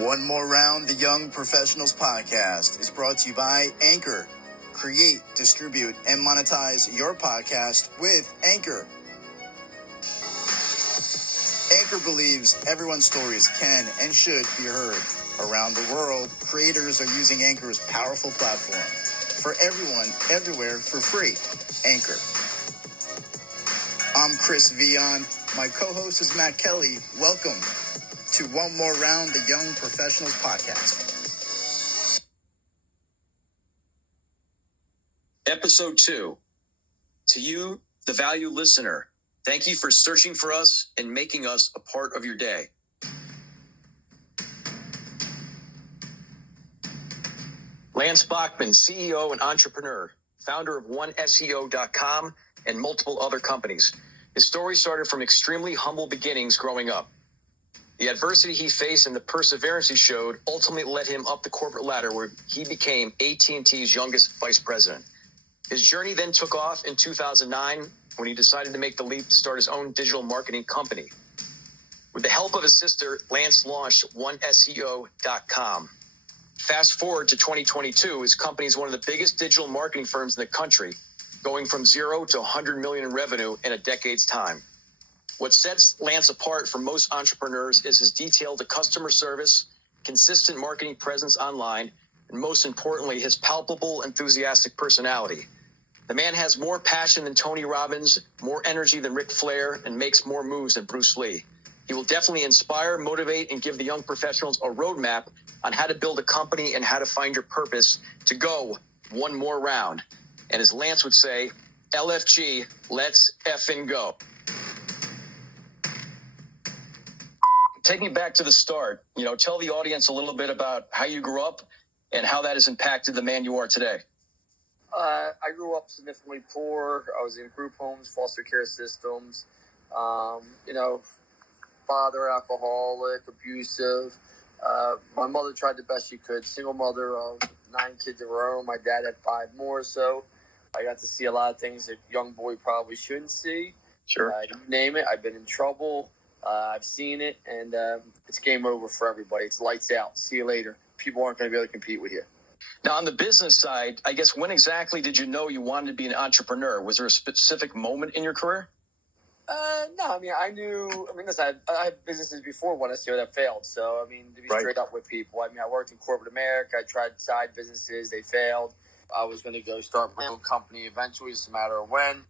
One More Round, the Young Professionals Podcast is brought to you by Anchor. Create, distribute, and monetize your podcast with Anchor. Anchor believes everyone's stories can and should be heard. Around the world, creators are using Anchor's powerful platform. For everyone, everywhere, for free. Anchor. I'm Chris Vion. My co-host is Matt Kelly. Welcome to One More Round, the Young Professionals Podcast. Episode 2. To you, the valued listener, thank you for searching for us and making us a part of your day. Lance Bachmann, CEO and entrepreneur, founder of OneSEO.com and multiple other companies. His story started from extremely humble beginnings growing up. The adversity he faced and the perseverance he showed ultimately led him up the corporate ladder where he became AT&T's youngest vice president. His journey then took off in 2009 when he decided to make the leap to start his own digital marketing company. With the help of his sister, Lance launched OneSEO.com. Fast forward to 2022, his company is one of the biggest digital marketing firms in the country, going from 0 to 100 million in revenue in a decade's time. What sets Lance apart from most entrepreneurs is his detailed customer service, consistent marketing presence online, and most importantly, his palpable, enthusiastic personality. The man has more passion than Tony Robbins, more energy than Ric Flair, and makes more moves than Bruce Lee. He will definitely inspire, motivate, and give the young professionals a roadmap on how to build a company and how to find your purpose to go one more round. And as Lance would say, LFG, let's effing go. Take me back to the start. Tell the audience a little bit about how you grew up and how that has impacted the man you are today. I grew up significantly poor. I was in group homes, foster care systems. Father alcoholic, abusive. My mother tried the best she could. Single mother of 9 kids of her own. My dad had 5 more. So I got to see a lot of things that a young boy probably shouldn't see. Sure. You name it. I've been in trouble. I've seen it, and it's game over for everybody. It's lights out. See you later. People aren't going to be able to compete with you. Now, on the business side, I guess when exactly did you know you wanted to be an entrepreneur? Was there a specific moment in your career? No, I knew. Listen, I had businesses before OneSEO that failed. So, to be straight up with people, I worked in corporate America. I tried side businesses. They failed. I was going to go start my own company eventually. It's a matter of when.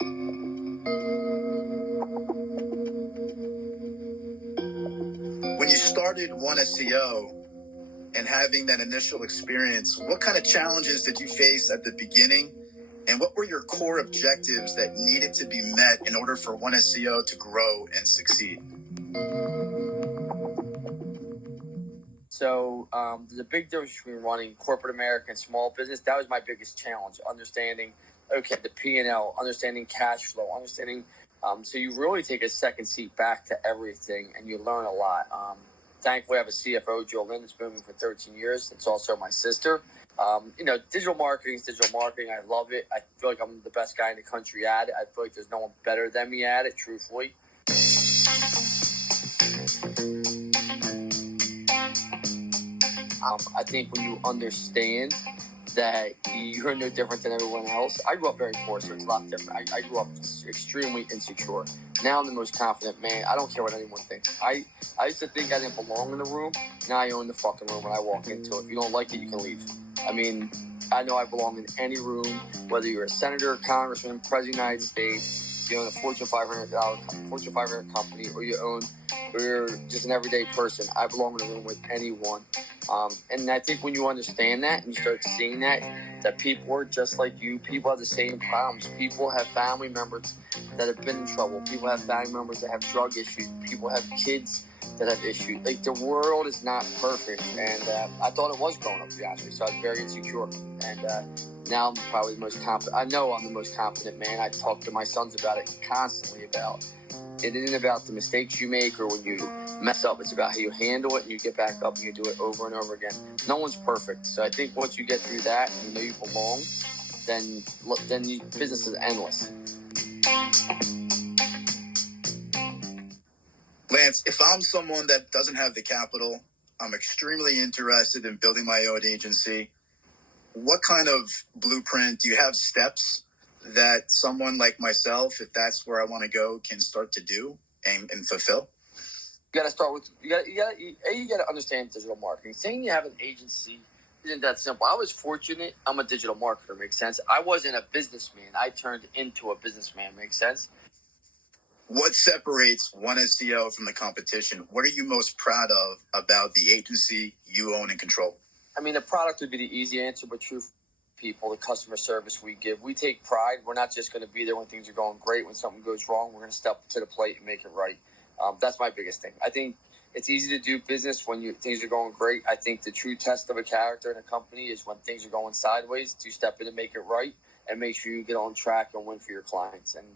When you started OneSEO and having that initial experience, what kind of challenges did you face at the beginning? And what were your core objectives that needed to be met in order for OneSEO to grow and succeed? So there's a big difference between running corporate America and small business. That was my biggest challenge, understanding, the P&L, understanding cash flow, understanding. So you really take a second seat back to everything, and you learn a lot. Thankfully, I have a CFO, Joe Lynn, that's been with me for 13 years. It's also my sister. Digital marketing is digital marketing. I love it. I feel like I'm the best guy in the country at it. I feel like there's no one better than me at it, truthfully. I think when you understand that you're no different than everyone else. I grew up very poor, so it's a lot different. I grew up extremely insecure. Now I'm the most confident man. I don't care what anyone thinks. I used to think I didn't belong in the room. Now I own the fucking room when I walk into it. If you don't like it, you can leave. I know I belong in any room, whether you're a senator, congressman, president of the United States, you own a Fortune 500 company, or you're just an everyday person. I belong in a room with anyone. And I think when you understand that and you start seeing that people are just like you, people have the same problems. People have family members that have been in trouble. People have family members that have drug issues. People have kids that have issues. Like, the world is not perfect. And I thought it was growing up, to be honest with you. So I was very insecure. And now I'm probably the most confident. I know I'm the most confident man. I talk to my sons about it constantly about it isn't about the mistakes you make or when you mess up. It's about how you handle it and you get back up and you do it over and over again. No one's perfect. So I think once you get through that and you know you belong, then business is endless. Lance, if I'm someone that doesn't have the capital, I'm extremely interested in building my own agency. What kind of blueprint do you have, steps that someone like myself, if that's where I want to go, can start to do and fulfill? You got to start with you got to understand digital marketing. Saying you have an agency isn't that simple. I was fortunate. I'm a digital marketer. Makes sense. I wasn't a businessman. I turned into a businessman. Makes sense. What separates one SEO from the competition? What are you most proud of about the agency you own and control? I mean, the product would be the easy answer, but true people, the customer service we give, we take pride. We're not just going to be there when things are going great. When something goes wrong, we're going to step to the plate and make it right. That's my biggest thing. I think it's easy to do business when things are going great. I think the true test of a character in a company is when things are going sideways, to step in and make it right and make sure you get on track and win for your clients. And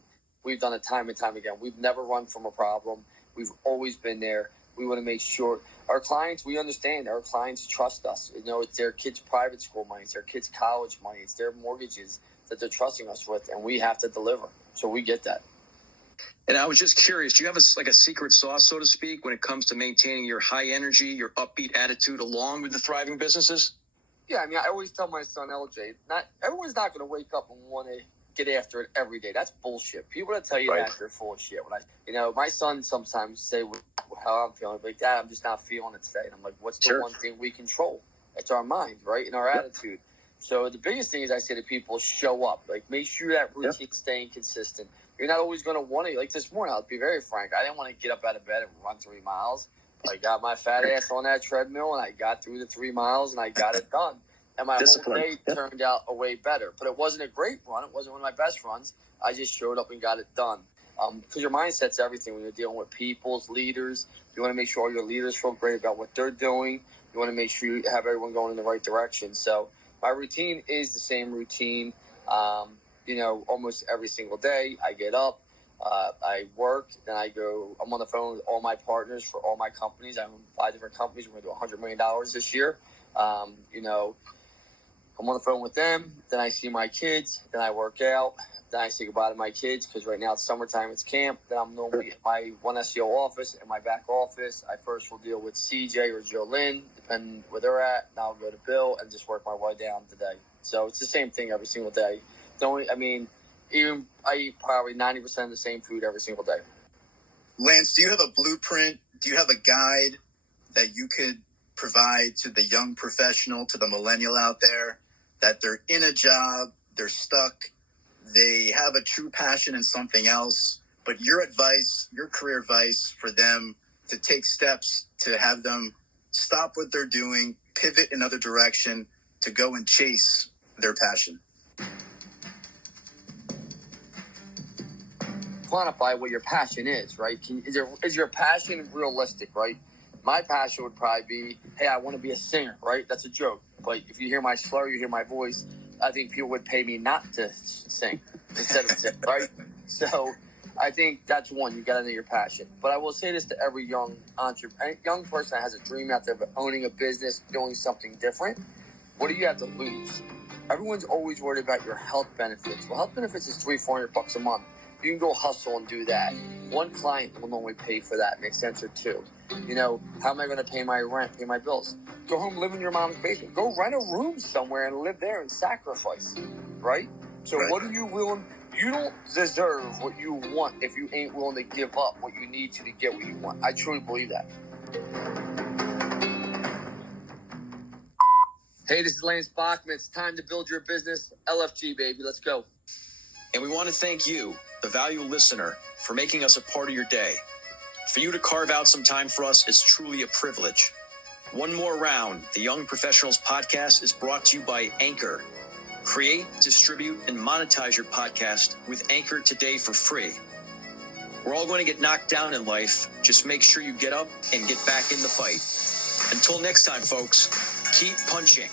we've done it time and time again. We've never run from a problem. We've always been there. We want to make sure our clients, we understand our clients trust us. You know, it's their kids' private school money, it's their kids' college money, it's their mortgages that they're trusting us with, and we have to deliver. So we get that. And I was just curious, do you have a secret sauce, so to speak, when it comes to maintaining your high energy, your upbeat attitude along with the thriving businesses? Yeah, I mean, I always tell my son, LJ, everyone's not going to wake up and want to get after it every day. That's bullshit. People that tell you that, they're full of shit. When my son sometimes say how I'm feeling, like, Dad, I'm just not feeling it today. And I'm like, what's the one thing we control? It's our mind, right? And our attitude. So the biggest thing is I say to people, show up. Like, make sure that routine's staying consistent. You're not always going to want to, like this morning, I'll be very frank, I didn't want to get up out of bed and run 3 miles. But I got my fat ass on that treadmill, and I got through the 3 miles, and I got it done. And my whole day turned out a way better. But it wasn't a great run. It wasn't one of my best runs. I just showed up and got it done. Because your mindset's everything when you're dealing with people's leaders. You want to make sure all your leaders feel great about what they're doing. You want to make sure you have everyone going in the right direction. So my routine is the same routine, almost every single day. I get up, I work, then I'm on the phone with all my partners for all my companies. I own 5 different companies. We're going to do $100 million this year. I'm on the phone with them, then I see my kids, then I work out, then I say goodbye to my kids because right now it's summertime, it's camp. Then I'm normally at my one SEO office and my back office. I first will deal with CJ or Jolynn, depending where they're at. Now I'll go to Bill and just work my way down the day. So it's the same thing every single day. I eat probably 90% of the same food every single day. Lance, do you have a blueprint? Do you have a guide that you could provide to the young professional, to the millennial out there, that they're in a job, they're stuck, they have a true passion in something else, but your advice, your career advice for them to take steps to have them stop what they're doing, pivot another direction, to go and chase their passion? Quantify what your passion is, right? Is your passion realistic, right? My passion would probably be, hey, I want to be a singer, right? That's a joke. But if you hear my slur, you hear my voice, I think people would pay me not to sing instead of sing, right? So I think that's one. You got to know your passion. But I will say this to every young person that has a dream out there of owning a business, doing something different. What do you have to lose? Everyone's always worried about your health benefits. Well, health benefits is $300-400 a month. You can go hustle and do that. One client will normally pay for that. Makes sense, or two. How am I going to pay my rent, pay my bills? Go home, live in your mom's basement. Go rent a room somewhere and live there and sacrifice, right? So What are you willing? You don't deserve what you want if you ain't willing to give up what you need to get what you want. I truly believe that. Hey, this is Lance Bachmann. It's time to build your business. LFG, baby. Let's go. And we want to thank you, the valuable listener, for making us a part of your day. For you to carve out some time for us is truly a privilege. One more round, the Young Professionals Podcast is brought to you by Anchor. Create, distribute, and monetize your podcast with Anchor today for free. We're all going to get knocked down in life. Just make sure you get up and get back in the fight. Until next time, folks, keep punching.